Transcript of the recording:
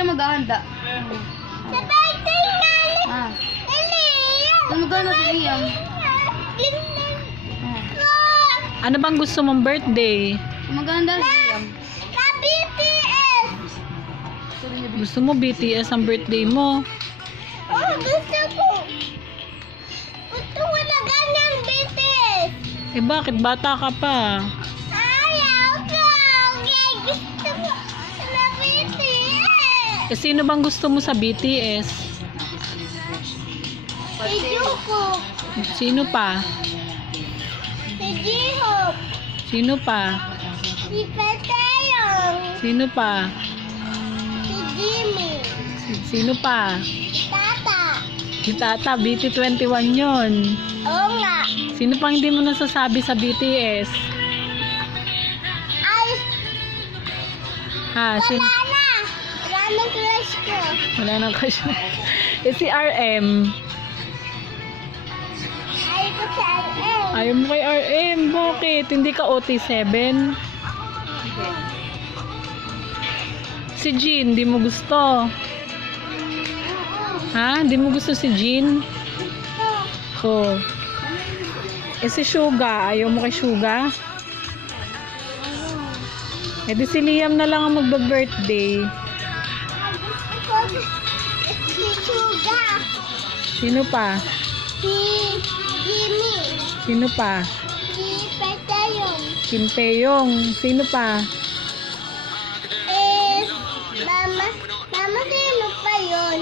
siya maghahanda. Sa birthday nga ni Ah. Liam. Sumugan na si Liam. Ano bang gusto mong birthday? Maganda si Liam. Sa BTS. Gusto mo BTS ang birthday mo? Oh, gusto ko. Gusto ko na ganyang BTS. Eh bakit? Bata ka pa. Ayaw ko. Kaya gusto ko na BTS. Eh sino bang gusto mo sa BTS? Si Jungkook. Sino pa? Si J-Hope. Sino pa? Si Taeyong. Sino pa? Si Jimmy. Sino pa? Si Tata. Si Tata, BT21 yon. Oo nga. Sino pang hindi mo nasasabi sa BTS? Ay, Ha? wala na. Wala nang crush ko. Wala nang crush. Eh si RM. Ay, ko sa RM. Ayaw mo kay RM. Bakit? Hindi ka OT7? Si Jean, di mo gusto? Ha? Di mo gusto si Jean? Oh. Eh si Suga, ayaw mo kay Suga? Eh di si Liam na lang ang magba-birthday. Si Suga. Sino pa? Si Jimmy. Sino pa? Si Taeyong. Kim Taeyong. Sino pa? Mama, sino pa yun?